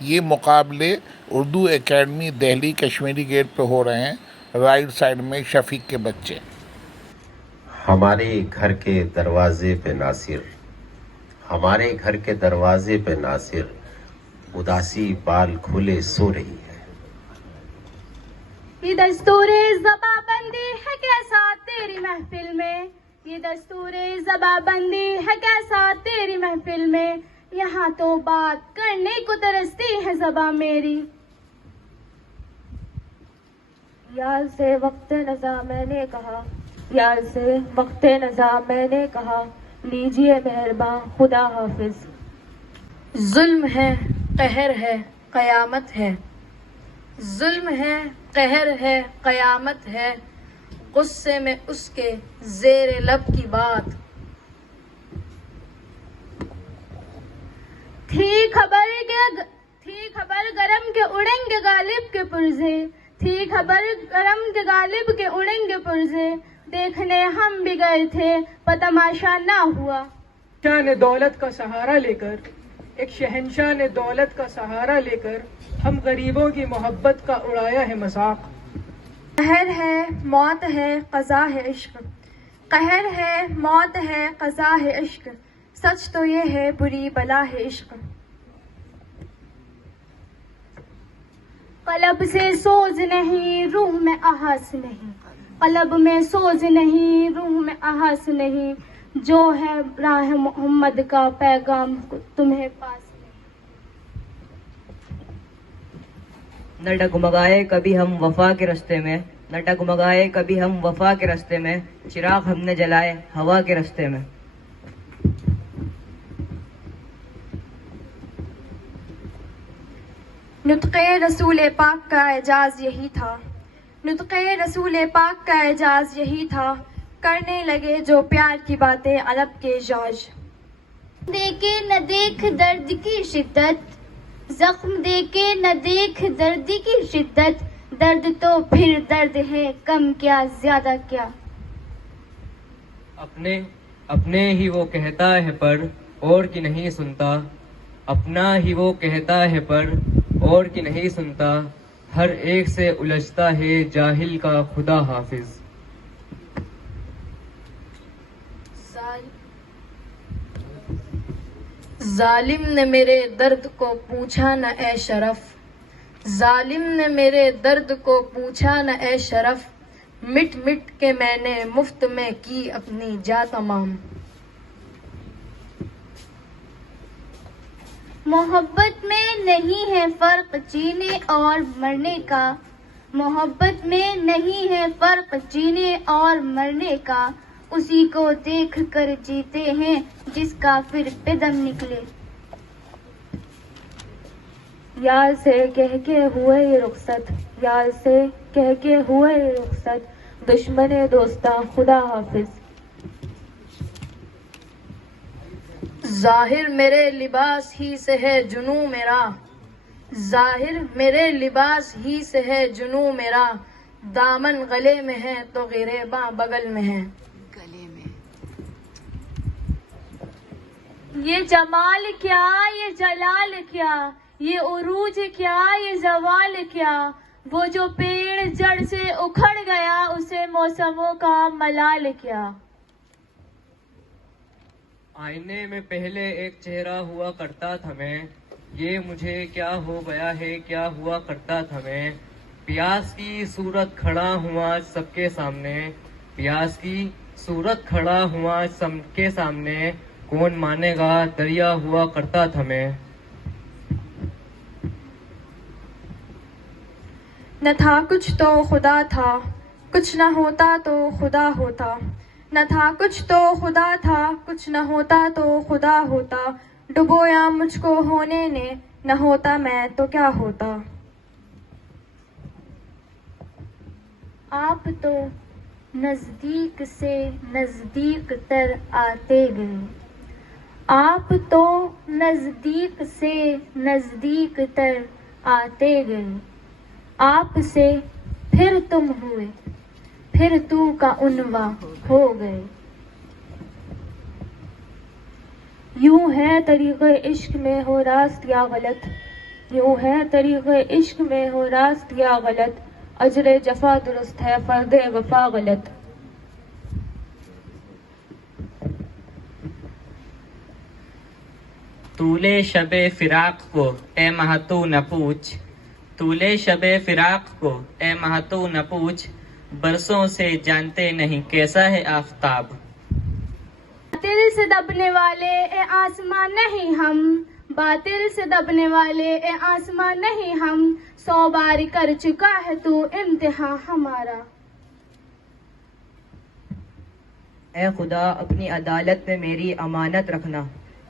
یہ مقابلے Urdu academy Delhi Kashmiri get پہ ہو رہے ہیں، رائٹ سائڈ میں شفیق کے بچے۔ ہمارے گھر کے دروازے پہ ناصر، ہمارے گھر کے دروازے پہ ناصر، اداسی بال کھولے سو رہی ہے۔ یہ دستور زباں بندی ہے کیسا تیری محفل میں، یہ دستور زباں بندی ہے کیسا تیری محفل میں، یہاں تو بات کرنے کو ترستی ہے زباں میری۔ یار سے وقت نزا میں نے کہا، یار سے وقت نزا میں نے کہا، لیجئے مہرباں خدا حافظ۔ ظلم ہے قہر ہے قیامت ہے، ظلم ہے قہر ہے قیامت ہے، غصے میں اس کے زیر لب کی بات۔ تھی خبر گرم کے اڑیں گے غالب کے پرزے، تھی خبر گرم کے غالب کے اڑیں گے پرزے، دیکھنے ہم بھی گئے تھے پر تماشا نہ ہوا۔ شہنشاہ نے دولت کا سہارا لے کر، ایک شہنشاہ نے دولت کا سہارا لے کر، ہم غریبوں کی محبت کا اڑایا ہے مذاق۔ قہر ہے موت ہے قضا ہے عشق، قہر ہے موت ہے قضا ہے عشق، سچ تو یہ ہے بری بلا ہے عشق۔ قلب سے سوز نہیں روح میں احس نہیں، قلب میں سوز نہیں روح میں احس نہیں، جو ہے راہ محمد کا پیغام تمہیں پاس نہیں۔ نہ ڈگمگائے کبھی ہم وفا کے رستے میں، نہ ڈگمگائے کبھی ہم وفا کے رستے میں، چراغ ہم نے جلائے ہوا کے رستے میں۔ نطق رسول پاک کا اعجاز یہی تھا، نطق رسول پاک کا اعجاز یہی تھا، کرنے لگے جو پیار کی باتیں عرب کے جاج۔ دیکھے نہ دیکھ درد کی شدت، زخم دیکھے نہ دیکھ درد کی شدت، درد تو پھر درد ہے کم کیا زیادہ کیا۔ اپنے ہی وہ کہتا ہے پر اور کی نہیں سنتا، اپنا ہی وہ کہتا ہے پر اور کی نہیں سنتا، ہر ایک سے الجھتا ہے جاہل کا خدا حافظ۔ ظالم نے میرے درد کو پوچھا نہ اے شرف، ظالم نے میرے درد کو پوچھا نہ اے شرف، مٹ مٹ کے میں نے مفت میں کی اپنی جا تمام۔ محبت میں نہیں ہے فرق جینے اور مرنے کا، محبت میں نہیں ہے فرق جینے اور مرنے کا، اسی کو دیکھ کر جیتے ہیں جس کا پھر پہ دم نکلے۔ یار سے کہہ کے ہوئے یہ رخصت، یار سے کہہ کے ہوئے یہ رخصت، دشمن دوستاں خدا حافظ۔ ظاہر میرے لباس ہی سے ہے جنوں میرا، ظاہر میرے لباس ہی سے ہے جنوں میرا، دامن گلے میں ہے تو غریباں بغل میں ہے۔ یہ جمال کیا یہ جلال کیا، یہ عروج کیا یہ زوال کیا، وہ جو پیڑ جڑ سے اکھڑ گیا اسے موسموں کا ملال کیا۔ آئینے میں پہلے ایک چہرہ ہوا کرتا تھا میں، یہ مجھے کیا ہو گیا ہے کیا ہوا کرتا تھا میں، پیاس کی صورت کھڑا ہوا سب کے سامنے، پیاس کی صورت کھڑا ہوا سب کے سامنے، کون مانے گا دریا ہوا کرتا تھا میں۔ نہ تھا کچھ تو خدا تھا، کچھ نہ ہوتا تو خدا ہوتا، نہ تھا کچھ تو خدا تھا، کچھ نہ ہوتا تو خدا ہوتا، ڈبویا مجھ کو ہونے نے، نہ ہوتا میں تو کیا ہوتا۔ آپ تو نزدیک سے نزدیک تر آتے گئے، آپ تو نزدیک سے نزدیک تر آتے گئے، آپ سے پھر تم ہوئے، پھر تو کا عنواں ہو گئے۔ یوں ہے طریق عشق میں ہو راست یا غلط، یوں ہے طریق عشق میں ہو راست یا غلط، اجر جفا درست ہے فرد وفا غلط۔ طول شب فراق کو اے ماہ تو نہ پوچھ، طول شب فراق کو اے ماہ تو نہ پوچھ، برسوں سے جانتے نہیں کیسا ہے آفتاب۔ باطل سے دبنے والے اے آسمان نہیں ہم، باطل سے دبنے والے اے آسمان نہیں ہم، 100 بار کر چکا ہے تو امتحان ہمارا۔ اے خدا اپنی عدالت میں میری امانت رکھنا،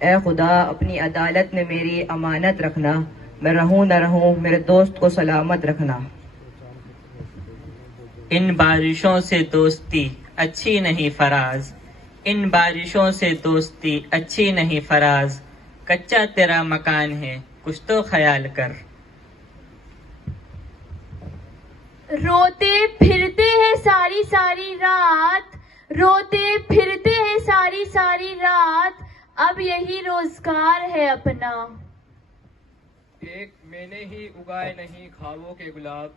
اے خدا اپنی عدالت میں میری امانت رکھنا، میں رہوں نہ رہوں میرے دوست کو سلامت رکھنا۔ ان بارشوں سے دوستی اچھی نہیں فراز، ان بارشوں سے دوستی اچھی نہیں فراز، کچا تیرا مکان ہے کچھ تو خیال کر۔ روتے پھرتے ہیں ساری ساری رات، روتے پھرتے ہیں ساری ساری رات، اب یہی روزگار ہے اپنا۔ ایک میں نے ہی اگائے نہیں خوابوں کے گلاب،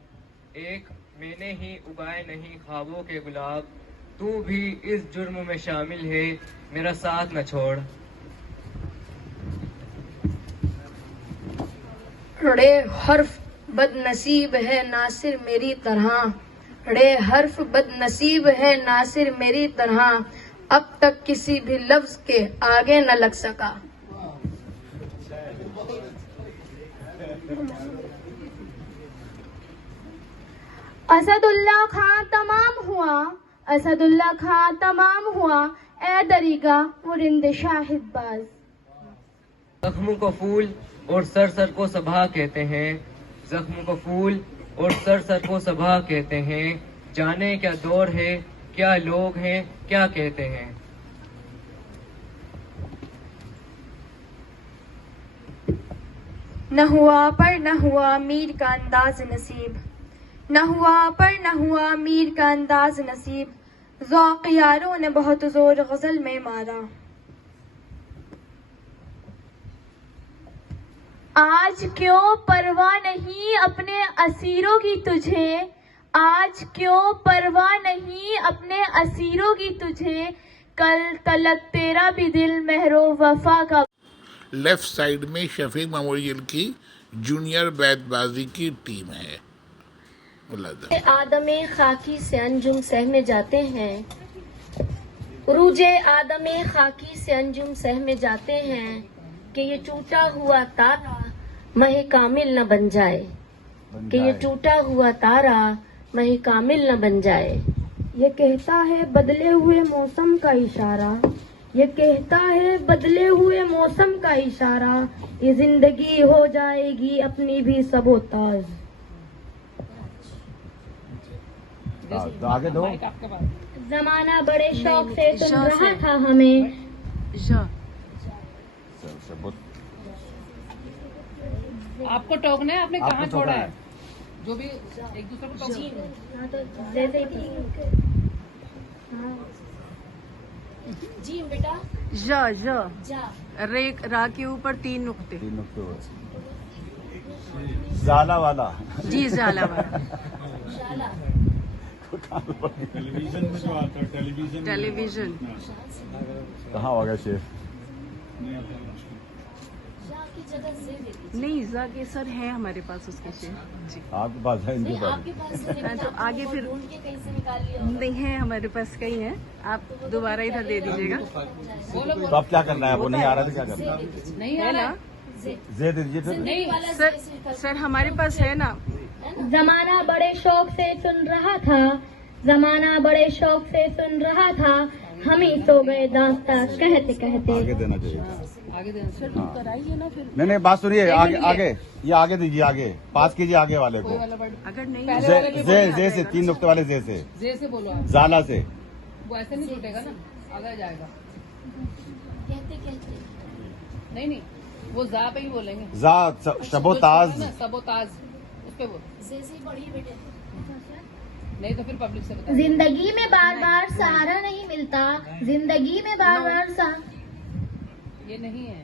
ایک میں نے ہی اگائے نہیں خوابوں کے گلاب، تو بھی اس جرم میں شامل ہے میرا ساتھ نہ چھوڑ۔ رڑے حرف بد نصیب ہے ناصر میری طرح، رڑے حرف بد نصیب ہے ناصر میری طرح، اب تک کسی بھی لفظ کے آگے نہ لگ سکا۔ اسد اللہ خان تمام ہوا، اسد اللہ خان تمام ہوا، اے دریگا مرند شاہد باز۔ زخموں کو پھول اور سر سر کو صبا کہتے ہیں، زخموں کو پھول اور سر سر کو صبا کہتے ہیں، جانے کیا دور ہے کیا لوگ ہیں کیا کہتے ہیں۔ نہ ہوا پر نہ ہوا میر کا انداز نصیب، نہ ہوا پر نہ ہوا میر کا انداز نصیب، ذوق یاروں نے بہت زور غزل میں مارا۔ آج کیوں پرواہ نہیں اپنے اسیروں کی تجھے، آج کیوں پرواہ نہیں اپنے اسیروں کی تجھے، کل تلک تیرا بھی دل مہر و وفا کا۔ لیفٹ سائڈ میں شفیق میموریل کی جونیئر بیت بازی کی ٹیم ہے۔ آدم خاکی سے انجم سہ میں جاتے ہیں، عروج آدم خاکی سے انجم سہ میں جاتے ہیں، کہ یہ ٹوٹا ہوا تارا مہ کامل نہ بن جائے، کہ یہ ٹوٹا ہوا تارا مہ کامل نہ بن جائے۔ یہ کہتا ہے بدلے ہوئے موسم کا اشارہ، یہ کہتا ہے بدلے ہوئے موسم کا اشارہ، یہ زندگی ہو جائے گی اپنی بھی سب و تاز۔ زمانہ بڑے شوق سے سن رہا تھا ہمیں، آپ کو ٹوکنا ہے، آپ نے کہاں چھوڑا ہے؟ جو بھی ایک دوسرے کو جی بیٹا را کے اوپر 3 نقطے، زالا والا، جی زالا والا، ٹیلی ویژن کہاں ہوگا شیف؟ نہیں زا کے سر ہے ہمارے پاس اس کے شیف، جی آپ کے پاس ہے، ان کے پاس تو آگے پھر نہیں ہے ہمارے پاس، کہیں ہے، آپ دوبارہ ادھر دے دیجیے گا۔ تو اب کیا کرنا ہے؟ وہ نہیں آ رہا تو کیا کرنا ہے نا؟ زے دے دیجیے پھر۔ سر ہمارے پاس ہے نا۔ زمانہ بڑے شوق سے سن رہا تھا، زمانہ بڑے شوق سے سن رہا تھا، ہم ہی سو گئے داستاں کہتے کہتے۔ آگے دینا چاہیے، آگے سر تو کرائیے نا پھر۔ نہیں بات سنیے، آگے یہ آگے دیجیے، آگے پاس کیجیے آگے والے کو، اگر نہیں زے سے 3 نقطے والے زے سے بولو، زالا سے۔ وہ ایسے نہیں ٹوٹے گا نا، آگے جائے گا۔ نہیں وہ زا پہ ہی بولیں گے، زا شب و تاز، سب و تاز اس پہ بول، نہیں تو پھر پبلک سے بتا۔ زندگی میں بار بار سہارا نہیں ملتا، زندگی میں بار بار یہ نہیں ہے